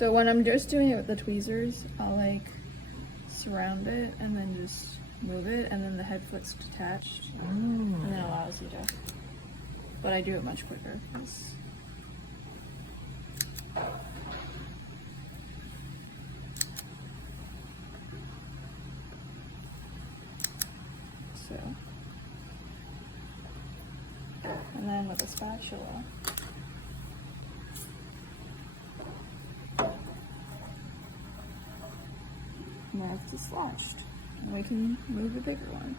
So when I'm just doing it with the tweezers, I'll like surround it and then just move it, and then the head foot's detached, and then it allows you to. But I do it much quicker. So, and then with a spatula. Now it's dislodged, and we can move the bigger one.